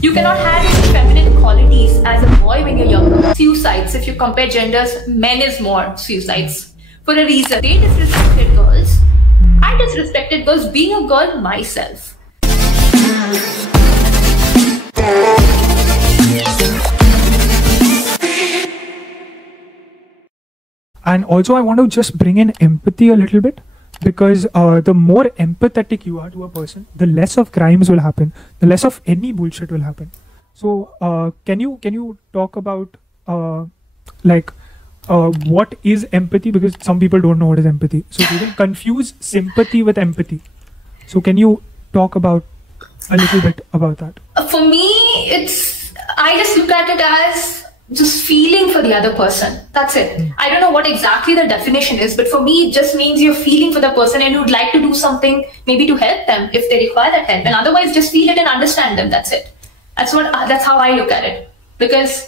You cannot have feminine qualities as a boy when you're younger. Suicides, if you compare genders, men is more suicides. For a reason. They disrespected girls. I disrespected girls being a girl myself. And also I want to just bring in empathy a little bit, because the more empathetic you are to a person, the less of crimes will happen, the less of any bullshit will happen. So can you talk about what is empathy? Because some people don't know what is empathy. So they will confuse sympathy with empathy. So can you talk about a little bit about that? For me, I just look at it as just feeling for the other person. That's it. I don't know what exactly the definition is, but for me, it just means you're feeling for the person and you'd like to do something maybe to help them if they require that help. And otherwise, just feel it and understand them. That's it. That's how I look at it. Because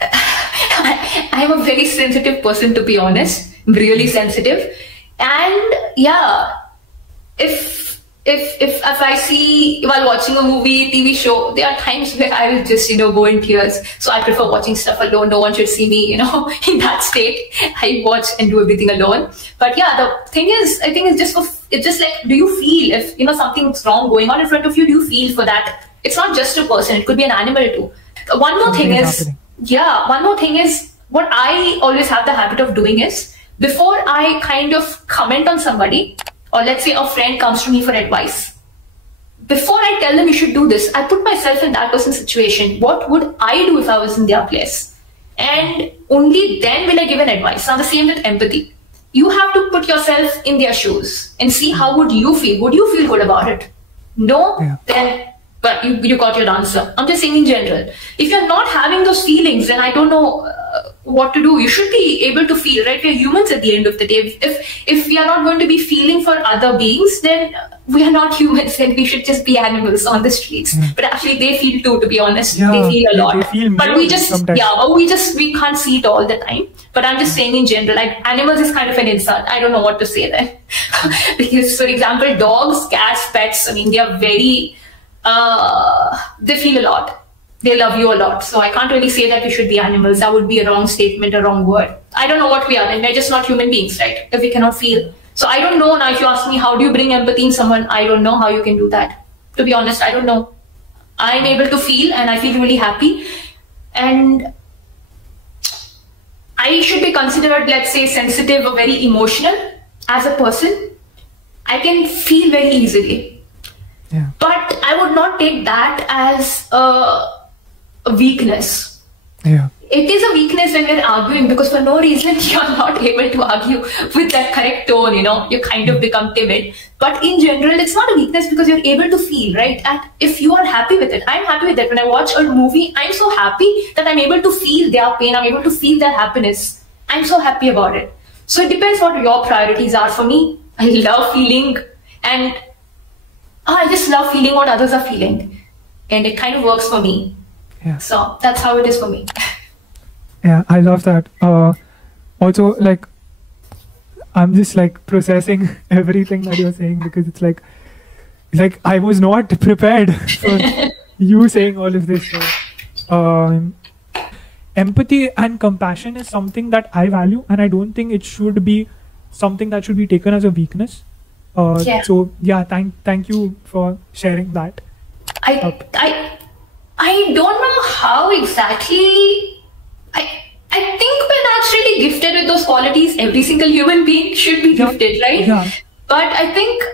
I'm a very sensitive person, to be honest. Really sensitive. And yeah, if I see while watching a movie, TV show, there are times where I will just, go in tears. So I prefer watching stuff alone. No one should see me, in that state. I watch and do everything alone. But yeah, the thing is, I think it's just like, do you feel if, something's wrong going on in front of you, do you feel for that? It's not just a person. It could be an animal too. One more thing is, what I always have the habit of doing is, before I kind of comment on somebody, or let's say a friend comes to me for advice, before I tell them you should do this, I put myself in that person's situation. What would I do if I was in their place? And only then will I give an advice. Now the same with empathy. You have to put yourself in their shoes and see how would you feel. Would you feel good about it? No? Yeah. Then but you got your answer. I'm just saying in general. If you're not having those feelings, then I don't know what to do. You should be able to feel, right? We're humans at the end of the day. If we are not going to be feeling for other beings, then we are not humans, and we should just be animals on the streets. But actually they feel too, to be honest. Yeah, they feel a lot. They feel but we can't see it all the time. But I'm just saying in general, like animals is kind of an insult. I don't know what to say there. Because for example, dogs, cats, pets, they are very they feel a lot. They love you a lot. So I can't really say that we should be animals. That would be a wrong statement, a wrong word. I don't know what we are, and we're just not human beings, right? If we cannot feel. So I don't know. Now if you ask me, how do you bring empathy in someone? I don't know how you can do that. To be honest, I don't know. I'm able to feel, and I feel really happy. And I should be considered, let's say, sensitive or very emotional as a person. I can feel very easily. Yeah. But I would not take that as a weakness. Yeah. It is a weakness when we're arguing, because for no reason you're not able to argue with that correct tone, you kind of become timid. But in general, it's not a weakness because you're able to feel, right? And if you are happy with it, I'm happy with it. When I watch a movie, I'm so happy that I'm able to feel their pain. I'm able to feel their happiness. I'm so happy about it. So it depends what your priorities are. For me, I love feeling, and I just love feeling what others are feeling. And it kind of works for me. Yeah. So that's how it is for me. Yeah, I love that. Also, like, I'm just like processing everything that you're saying, because it's like I was not prepared for you saying all of this. So, empathy and compassion is something that I value, and I don't think it should be something that should be taken as a weakness. So yeah, thank you for sharing that. I don't know how exactly. I think we're naturally gifted with those qualities. Every single human being should be gifted, right? Yeah. But I think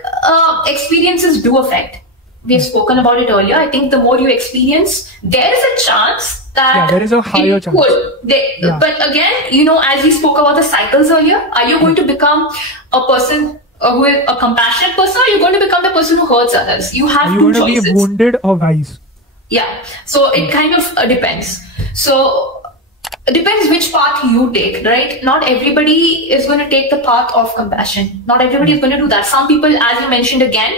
experiences do affect. We've spoken about it earlier. I think the more you experience, there is a chance that there is a higher chance. But again, as we spoke about the cycles earlier, are you going to become a person who is a compassionate person, or you're going to become the person who hurts others? You have two choices. You're going to be wounded or wise. Yeah. So it kind of depends. So it depends which path you take, right? Not everybody is going to take the path of compassion. Not everybody is going to do that. Some people, as you mentioned again,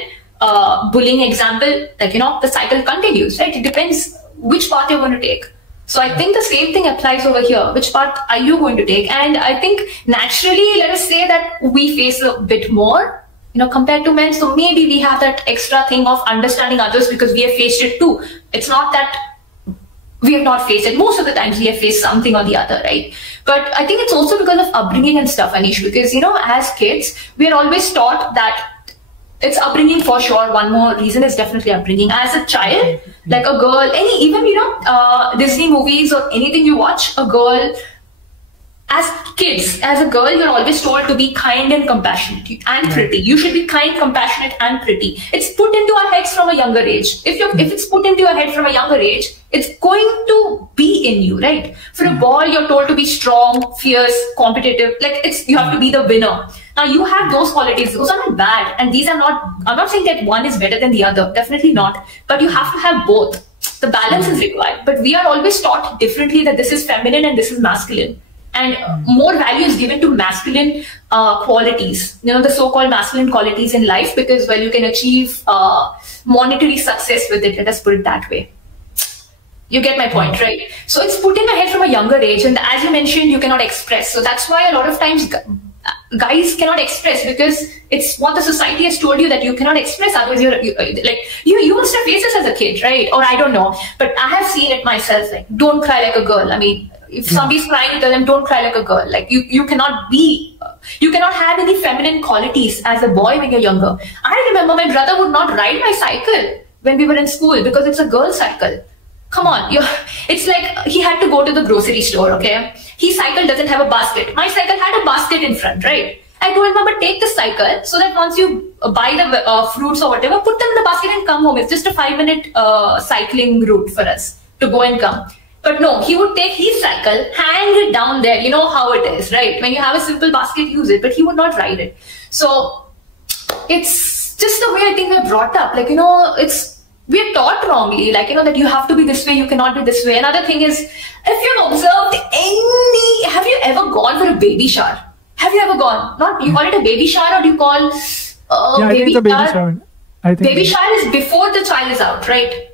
bullying example, like, the cycle continues, right? It depends which path you're going to take. So I think the same thing applies over here. Which path are you going to take? And I think naturally, let us say that we face a bit more compared to men. So maybe we have that extra thing of understanding others because we have faced it too. It's not that we have not faced it. Most of the times we have faced something or the other, right? But I think it's also because of upbringing and stuff, Anish, because, as kids, we are always taught that it's upbringing for sure. One more reason is definitely upbringing. As a child, like a girl, even, Disney movies or anything you watch, a girl, as kids, as a girl, you're always told to be kind and compassionate and pretty. You should be kind, compassionate, and pretty. It's put into our heads from a younger age. If it's put into your head from a younger age, it's going to be in you, right? For a boy, you're told to be strong, fierce, competitive. You have to be the winner. Now you have those qualities. Those are not bad, and these are not. I'm not saying that one is better than the other. Definitely not. But you have to have both. The balance is required. But we are always taught differently that this is feminine and this is masculine. And more value is given to masculine qualities, the so-called masculine qualities in life, because, well, you can achieve monetary success with it. Let us put it that way. You get my point, right? So it's put in your head from a younger age. And as you mentioned, you cannot express. So that's why a lot of times guys cannot express, because it's what the society has told you that you cannot express. Otherwise, you must have faced this as a kid, right? Or I don't know. But I have seen it myself. Don't cry like a girl. I mean, if somebody's crying, tell them don't cry like a girl. You cannot have any feminine qualities as a boy when you're younger. I remember my brother would not ride my cycle when we were in school because it's a girl cycle. Come on, it's like he had to go to the grocery store, okay? His cycle doesn't have a basket. My cycle had a basket in front, right? I told him, but take the cycle so that once you buy the fruits or whatever, put them in the basket and come home. It's just a 5-minute cycling route for us to go and come. But no, he would take his cycle, hang it down there. You know how it is, right? When you have a simple basket, use it, but he would not ride it. So it's just the way I think we're brought up. We're taught wrongly, that you have to be this way, you cannot be this way. Another thing is, if you've observed have you ever gone for a baby shower? Have you ever gone? Not, you call it a baby shower, or do you call baby shower? Baby shower is before the child is out, right?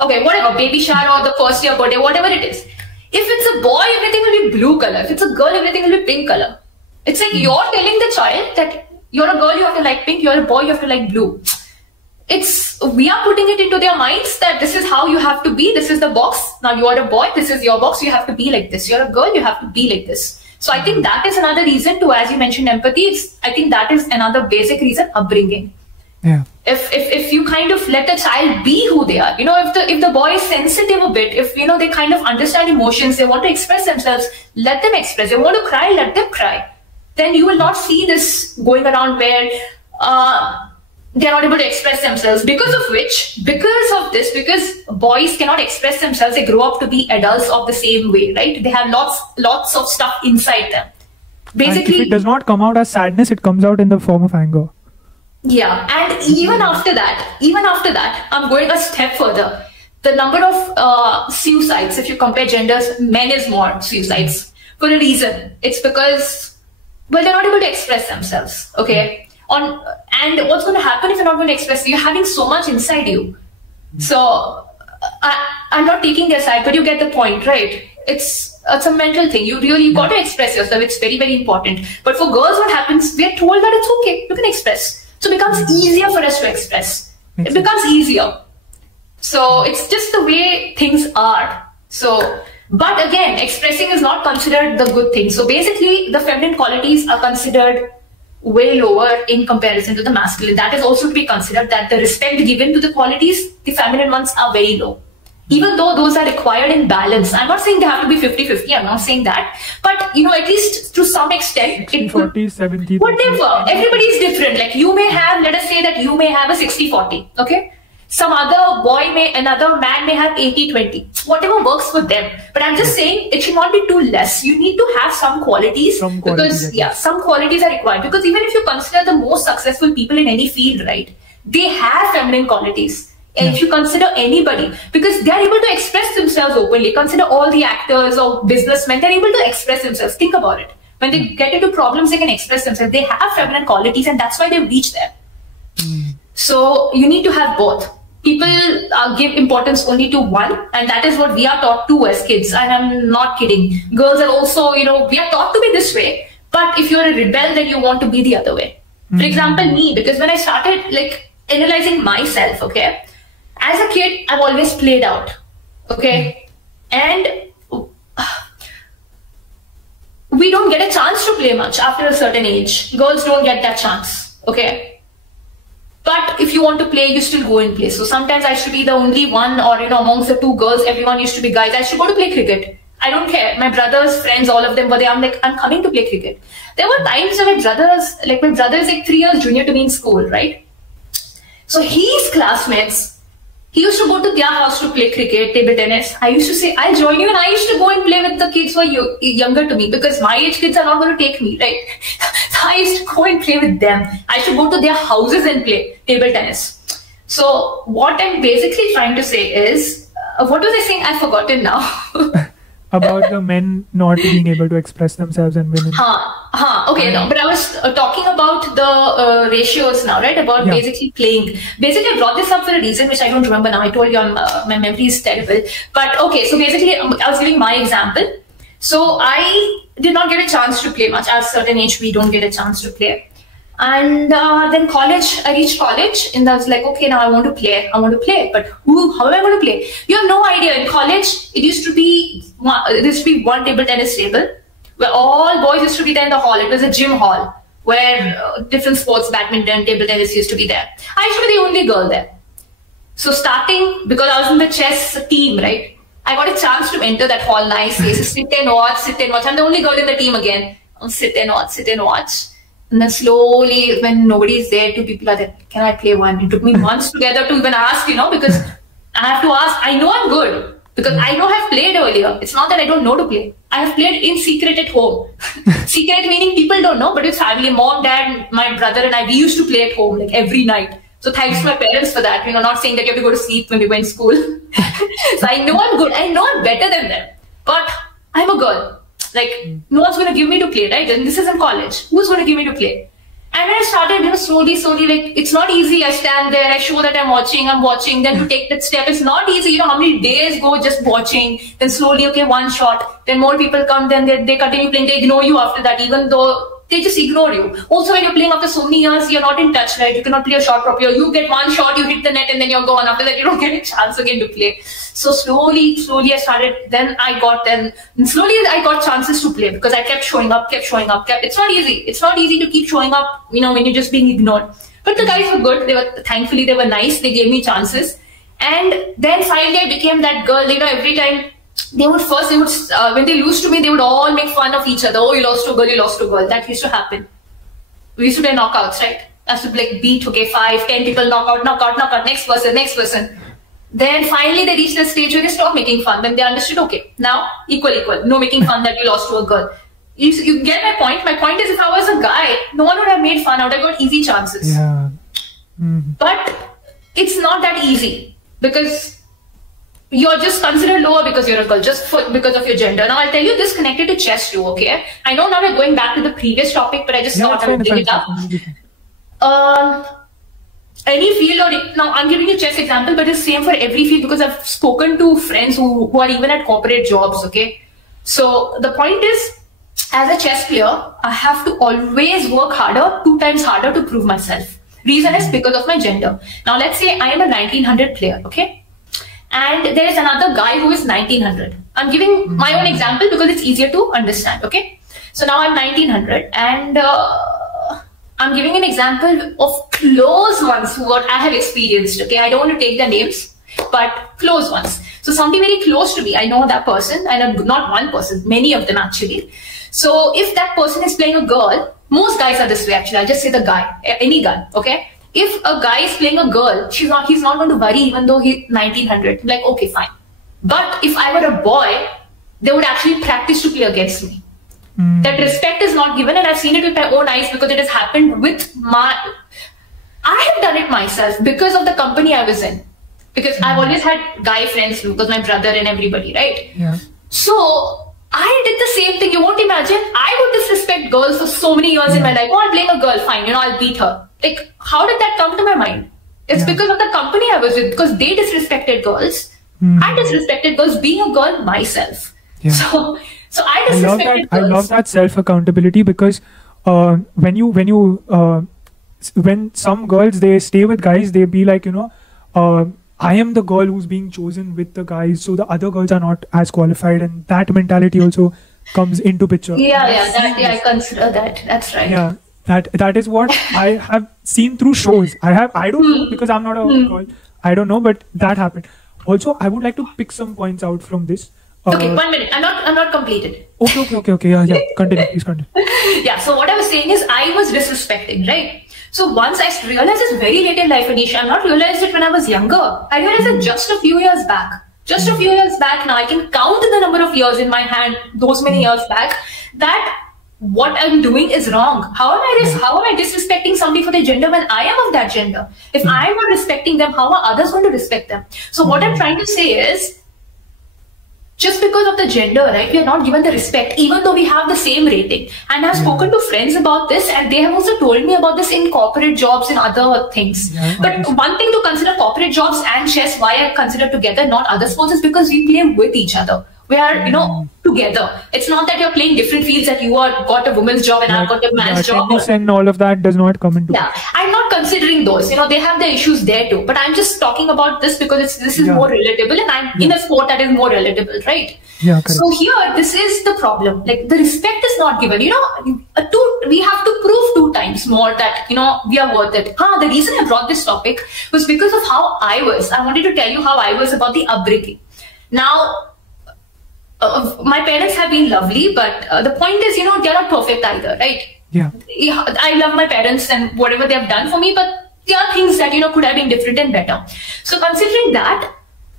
Okay, whatever, baby shower or the first year birthday, whatever it is. If it's a boy, everything will be blue color. If it's a girl, everything will be pink color. It's like you're telling the child that you're a girl, you have to like pink, you're a boy, you have to like blue. We are putting it into their minds that this is how you have to be, this is the box. Now you are a boy, this is your box, you have to be like this. You're a girl, you have to be like this. So I think that is another reason to, as you mentioned, empathy. I think that is another basic reason, upbringing. Yeah. If you kind of let the child be who they are, if the boy is sensitive a bit, if they kind of understand emotions, they want to express themselves, let them express. They want to cry, let them cry. Then you will not see this going around where they're not able to express themselves. Because boys cannot express themselves, they grow up to be adults of the same way, right? They have lots of stuff inside them. Basically, and if it does not come out as sadness, it comes out in the form of anger. Yeah, and even after that, I'm going a step further. The number of suicides, if you compare genders, men is more suicides for a reason. It's because, well, they're not able to express themselves, okay? And what's going to happen if you're not going to express? You're having so much inside you. So I'm not taking their side, but you get the point, right? It's a mental thing. You really got to express yourself. It's very, very important. But for girls, what happens? We're told that it's okay. You can express. So it becomes easier for us to express. It becomes easier. So it's just the way things are. So, but again, expressing is not considered the good thing. So basically, the feminine qualities are considered way lower in comparison to the masculine. That is also to be considered, that the respect given to the qualities, the feminine ones, are very low. Even though those are required in balance. I'm not saying they have to be 50-50, I'm not saying that. But, at least to some extent, 40, 70. Whatever. Everybody is different. Like you may have, let us say that you may have a 60-40, okay? Some another man may have 80-20. Whatever works for them. But I'm just saying it should not be too less. You need to have some qualities. Some qualities are required. Because even if you consider the most successful people in any field, right? They have feminine qualities. And if you consider anybody, because they're able to express themselves openly, consider all the actors or businessmen, they're able to express themselves. Think about it. When they get into problems, they can express themselves. They have feminine qualities, and that's why they've reached there. So you need to have both. People give importance only to one, and that is what we are taught to as kids. And I'm not kidding. Girls are also, we are taught to be this way. But if you're a rebel, then you want to be the other way. For example, me, because when I started like analyzing myself, okay, as a kid, I've always played out, okay, and we don't get a chance to play much after a certain age. Girls don't get that chance, okay. But if you want to play, you still go and play. So sometimes I should be the only one, or amongst the two girls, everyone used to be guys. I should go to play cricket. I don't care. My brothers, friends, all of them were there. I'm like, I'm coming to play cricket. There were times when my brother is like 3 years junior to me in school, right? So his classmates, he used to go to their house to play cricket, table tennis. I used to say, I'll join you, and I used to go and play with the kids who are younger to me, because my age kids are not going to take me, right? So I used to go and play with them. I used to go to their houses and play table tennis. So what I'm basically trying to say is, what was I saying? I've forgotten now. About the men not being able to express themselves and women. Okay, no, but I was talking about the ratios now, right? About basically playing. Basically, I brought this up for a reason which I don't remember now. I told you my memory is terrible. But okay, so basically, I was giving my example. So I did not get a chance to play much. At a certain age, we don't get a chance to play. And then college, I reached college, and I was like, okay, now I want to play. But how am I going to play? You have no idea. In college, it used to be one table tennis table where all boys used to be there in the hall. It was a gym hall where different sports, badminton, table tennis used to be there. I used to be the only girl there. So starting, because I was in the chess team, right? I got a chance to enter that hall nicely. So sit and watch. I'm the only girl in the team again. Sit and watch. And then slowly, when nobody is there, two people are there. Can I play one? It took me months together to even ask, because I have to ask. I know I'm good because I know I've played earlier. It's not that I don't know to play. I have played in secret at home. Secret meaning people don't know, but it's family. Mom, dad, my brother and I, we used to play at home like every night. So thanks to my parents for that. Not saying that you have to go to sleep when we went to school. So I know I'm good. I know I'm better than them. But I'm a girl. Like, no one's going to give me to play, right? And this is in college. Who's going to give me to play? And when I started, slowly, like, it's not easy. I stand there, I show that I'm watching, then to take that step. It's not easy. How many days go just watching, then slowly, okay, one shot, then more people come, then they continue playing, they ignore you after that, even though they just ignore you. Also, when you're playing after so many years, you're not in touch, right? You cannot play a shot properly. You get one shot, you hit the net, and then you're gone. After that, you don't get a chance again to play. So slowly I started. Then slowly I got chances to play because I kept showing up. It's not easy. It's not easy to keep showing up, when you're just being ignored. But the guys were good. Thankfully, they were nice. They gave me chances. And then finally, I became that girl. Every time when they lose to me, they would all make fun of each other. Oh, you lost to a girl. That used to happen. We used to play knockouts, right? As to beat, okay, 5, 10 people, knockout, next person. Then finally they reached the stage where they stopped making fun. Then they understood, okay, now equal. No making fun that you lost to a girl. You get my point? My point is, if I was a guy, no one would have made fun. I would have got easy chances. Yeah. But it's not that easy because you're just considered lower because you're a girl, just because of your gender. Now, I'll tell you this connected to chess too, okay? I know now we're going back to the previous topic, but I just thought I would bring it up. Any field, now I'm giving you chess example, but it's same for every field because I've spoken to friends who are even at corporate jobs, okay? So the point is, as a chess player, I have to always work harder, 2 times harder to prove myself. Reason is because of my gender. Now, let's say I am a 1900 player, okay? And there is another guy who is 1900. I'm giving my own example because it's easier to understand, okay? So now I'm 1900 and I'm giving an example of close ones, what I have experienced, okay? I don't want to take their names, but close ones. So somebody very close to me, I know that person, and not one person, many of them actually. So if that person is playing a girl, most guys are this way actually, I'll just say the guy, any guy, okay? If a guy is playing a girl, he's not going to worry even though he's 1900, like, okay, fine. But if I were a boy, they would actually practice to play against me. That respect is not given, and I've seen it with my own eyes because it has happened with I have done it myself because of the company I was in. Because I've always had guy friends because my brother and everybody, right? Yeah. So I did the same thing. You won't imagine. I would disrespect girls for so many years in my life. Oh, I'm playing a girl, fine, I'll beat her. Like, how did that come to my mind? It's because of the company I was with, because they disrespected girls. I disrespected girls being a girl myself. Yeah. So I disrespected girls. I love that self accountability because when you when some girls, they stay with guys, they be like, I am the girl who's being chosen with the guys, so the other girls are not as qualified, and that mentality also comes into picture. I consider that. That's right. Yeah, that is what I have seen through shows. I don't know, because I'm not a girl. I don't know, but that happened. Also, I would like to pick some points out from this. Okay, 1 minute. I'm not completed. Okay. Yeah. Continue. Please continue. Yeah. So what I was saying is, I was disrespecting, right? So once I realized this very late in life, Anisha, I've not realized it when I was younger. I realized it just a few years back. Just a few years back now, I can count the number of years in my hand, those many years back, that what I'm doing is wrong. How am I disrespecting somebody for their gender when I am of that gender? If I'm not respecting them, how are others going to respect them? So what I'm trying to say is, just because of the gender, right, we are not given the respect, even though we have the same rating. And I've spoken to friends about this, and they have also told me about this in corporate jobs and other things. But one thing to consider corporate jobs and chess, why I consider together, not other sports, is because we play with each other. We are, together. It's not that you're playing different fields, that you are got a woman's job and I've got a man's job. Tennis and all of that does not come into. Yeah, I'm not considering those. They have their issues there too. But I'm just talking about this because this is more relatable, and I'm in a sport that is more relatable, right? Yeah, correct. So here, this is the problem. Like, the respect is not given. We have to prove 2 times more that, we are worth it. The reason I brought this topic was because of how I was. I wanted to tell you how I was about the upbringing. Now, my parents have been lovely, but the point is, they're not perfect either, right? Yeah. I love my parents and whatever they have done for me, but there are things that, could have been different and better. So considering that,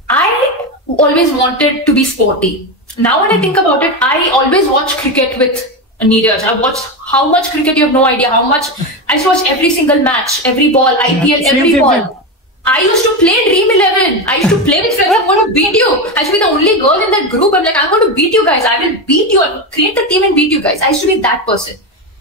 I always wanted to be sporty. Now when I think about it, I always watch cricket with Neeraj. I watched how much cricket, you have no idea how much. I used to watch every single match, every ball, IPL, every ball. I used to play Dream 11. I used to play with friends. I'm going to beat you. I should be the only girl in that group. I'm like, I'm going to beat you guys. I will beat you. I'll create the team and beat you guys. I used to be that person.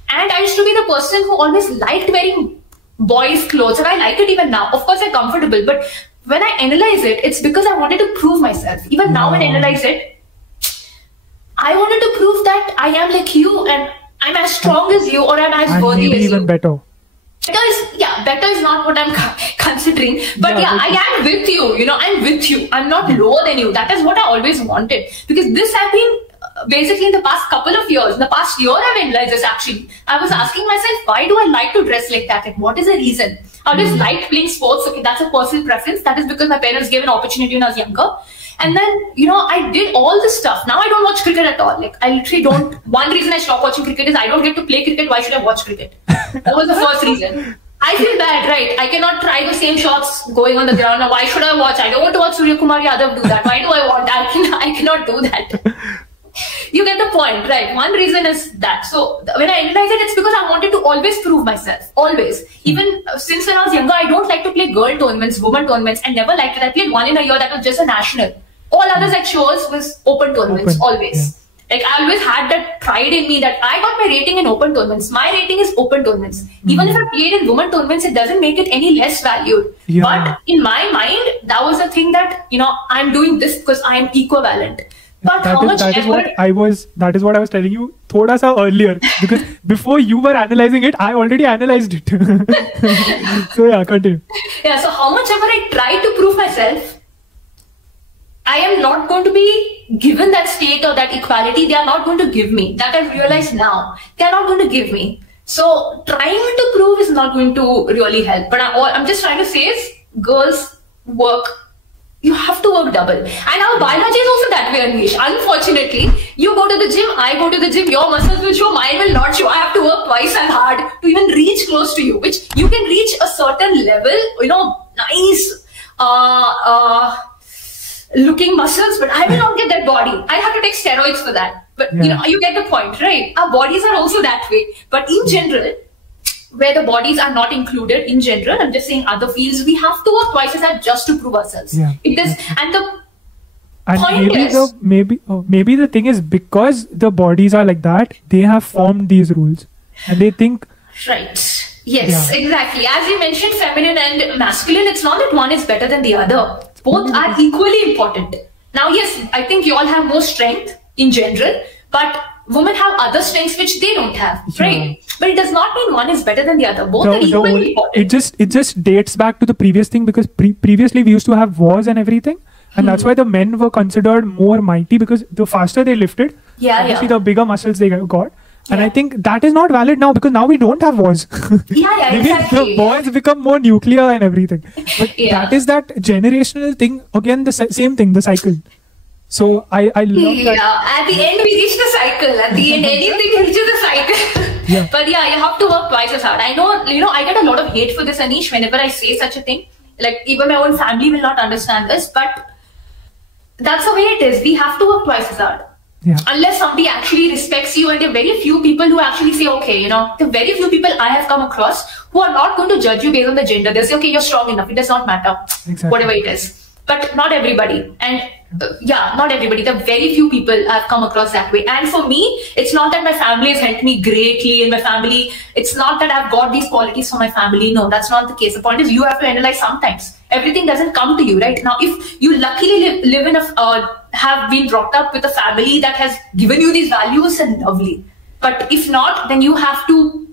And I used to be the person who always liked wearing boys' clothes. And I like it even now. Of course, I'm comfortable. But when I analyze it, it's because I wanted to prove myself. Even now when I analyze it, I wanted to prove that I am like you and I'm as strong as you, or I'm as worthy as you. Even better. Better is not what I'm considering. But I am with you. I'm with you. I'm not lower than you. That is what I always wanted. Because this has been basically in the past couple of years. In the past year, I've realized this actually. I was asking myself, why do I like to dress like that? Like, what is the reason? I always liked playing sports. Okay, that's a personal preference. That is because my parents gave an opportunity when I was younger. And then, I did all this stuff. Now I don't watch cricket at all. Like, I literally don't. One reason I stopped watching cricket is I don't get to play cricket. Why should I watch cricket? That was the first reason. I feel bad, right? I cannot try the same shots going on the ground. Now, why should I watch? I don't want to watch Surya Kumar Yadav do that. Why do I want that? I cannot do that. You get the point, right? One reason is that. So when I analyze it, it's because I wanted to always prove myself. Always. Even since when I was younger, I don't like to play girl tournaments, women tournaments. I never liked it. I played one in a year that was just a national. All others I chose was open tournaments, always. Like, I always had that pride in me that I got my rating in open tournaments. My rating is open tournaments. Even if I played in women tournaments, it doesn't make it any less valued. But in my mind, that was the thing that, I'm doing this because I am equivalent. But that is what I was telling you thoda sa earlier. Because before you were analyzing it, I already analyzed it. So continue. Yeah, so how much ever I try to prove myself, I am not going to be given that state or that equality. They are not going to give me. That I realize now. They are not going to give me. So trying to prove is not going to really help. But I'm just trying to say is, girls work. You have to work double. And our biology is also that way, Anish. Unfortunately, you go to the gym, I go to the gym, your muscles will show, mine will not show. I have to work twice as hard to even reach close to you, which you can reach a certain level, nice, looking muscles, but I will not get that body. I have to take steroids for that. But you get the point, right? Our bodies are also that way. But in general, where the bodies are not included, in general, I'm just saying other fields, we have to work twice as hard just to prove ourselves. It is, and the point is, maybe the thing is, because the bodies are like that, they have formed these rules, and they think, right. Yes, exactly. As you mentioned, feminine and masculine, it's not that one is better than the other. Both are equally important. Now, yes, I think you all have more strength in general, but women have other strengths which they don't have, right? But it does not mean one is better than the other. Both are equally important. It just dates back to the previous thing, because previously we used to have wars and everything, and that's why the men were considered more mighty, because the faster they lifted, obviously the bigger muscles they got. And I think that is not valid now, because now we don't have wars. Exactly. The wars become more nuclear and everything. But that is that generational thing. Again, the same thing, the cycle. So I love that. At the end we reach the cycle. At the end, anything reaches the cycle. But you have to work twice as hard. I know, I get a lot of hate for this, Anish, whenever I say such a thing. Like, even my own family will not understand this, but that's the way it is. We have to work twice as hard. Unless somebody actually respects you, and there are very few people who actually say, okay, there are very few people I have come across who are not going to judge you based on the gender. They'll say, okay, you're strong enough. It does not matter. Whatever it is. But not everybody. And not everybody. There are very few people I've come across that way. And for me, it's not that my family has helped me greatly in my family. It's not that I've got these qualities from my family. No, that's not the case. The point is, you have to analyze sometimes. Everything doesn't come to you, right? Now, if you luckily live in have been brought up with a family that has given you these values, and lovely. But if not, then you have to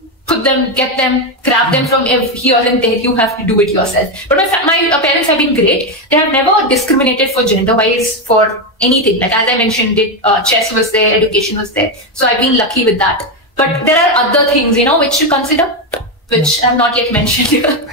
get them, grab them from here and there. You have to do it yourself. But my parents have been great. They have never discriminated for gender-wise for anything. Like, as I mentioned, chess was there, education was there. So I've been lucky with that. But there are other things, which to consider, which I've not yet mentioned here.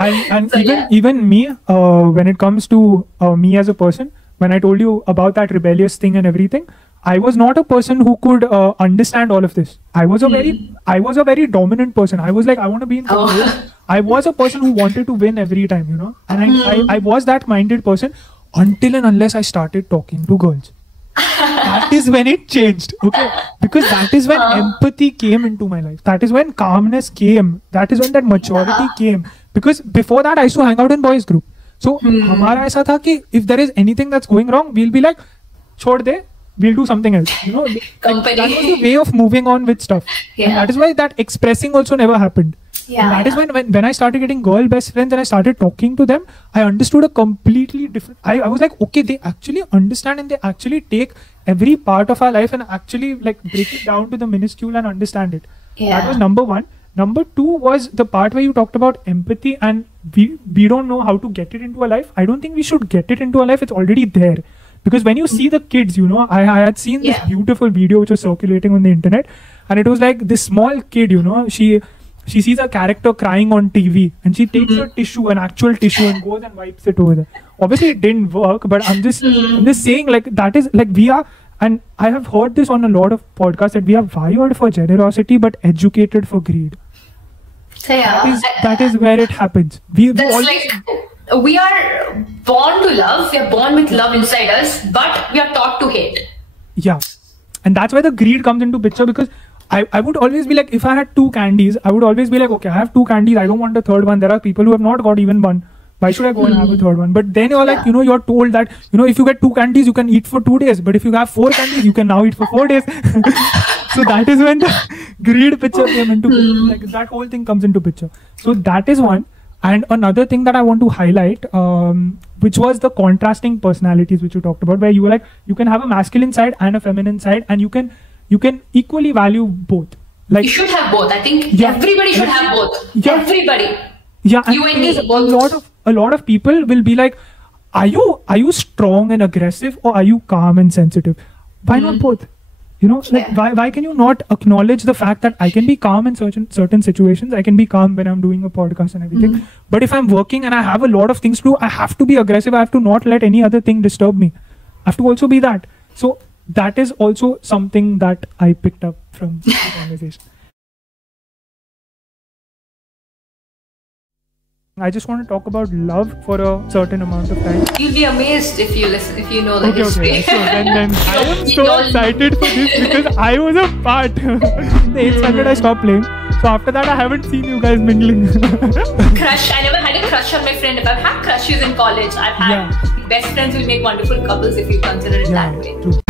and even me, when it comes to me as a person, when I told you about that rebellious thing and everything, I was not a person who could understand all of this. I was a very dominant person. I was like, I want to be in control. I was a person who wanted to win every time, and I was that minded person until and unless I started talking to girls. That is when it changed, okay? Because that is when empathy came into my life. That is when calmness came. That is when that maturity came. Because before that, I used to hang out in boys group. So, हमारा ऐसा था कि if there is anything that's going wrong, we'll be like, छोड़ दे, we'll do something else. Like, that was the way of moving on with stuff. And that is why that expressing also never happened. And that is when I started getting girl best friends and I started talking to them, I understood a completely different. I was like, okay, they actually understand and they actually take every part of our life and actually like break it down to the minuscule and understand it. That was number one. Number two was the part where you talked about empathy, and we don't know how to get it into our life. I don't think we should get it into our life. It's already there. Because when you see the kids, I had seen this beautiful video which was circulating on the internet, and it was like this small kid, she sees a character crying on TV and she takes a tissue, an actual tissue, and goes and wipes it over there. Obviously it didn't work, but I'm just saying, like, that is like we are, and I have heard this on a lot of podcasts, that we are wired for generosity but educated for greed. So that is where it happens. We are born to love, we are born with love inside us, but we are taught to hate. Yeah. And that's why the greed comes into picture, because I would always be like, if I had 2 candies, I would always be like, okay, I have 2 candies, I don't want a third one. There are people who have not got even one. Why should I go and have a third one? But then you're like, you're told that, if you get 2 candies, you can eat for 2 days. But if you have 4 candies, you can now eat for 4 days. So that is when the greed picture came into picture. Like, that whole thing comes into picture. So that is one. And another thing that I want to highlight, which was the contrasting personalities which you talked about, where you were like, you can have a masculine side and a feminine side, and you can equally value both. Like, you should have both. I think everybody should have both. Everybody. Yeah, and you and me. A lot of people will be like, are you strong and aggressive, or are you calm and sensitive? Why not both? Why can you not acknowledge the fact that I can be calm in certain situations? I can be calm when I'm doing a podcast and everything. But if I'm working and I have a lot of things to do, I have to be aggressive. I have to not let any other thing disturb me. I have to also be that. So that is also something that I picked up from the conversation. I just want to talk about love for a certain amount of time. You'll be amazed if you know the history. Okay. So then I am so excited for this because I was a part. In the 8th standard I stopped playing. So after that I haven't seen you guys mingling. Crush. I never had a crush on my friend. If I've had crushes in college, I've had best friends who make wonderful couples if you consider it that way. True.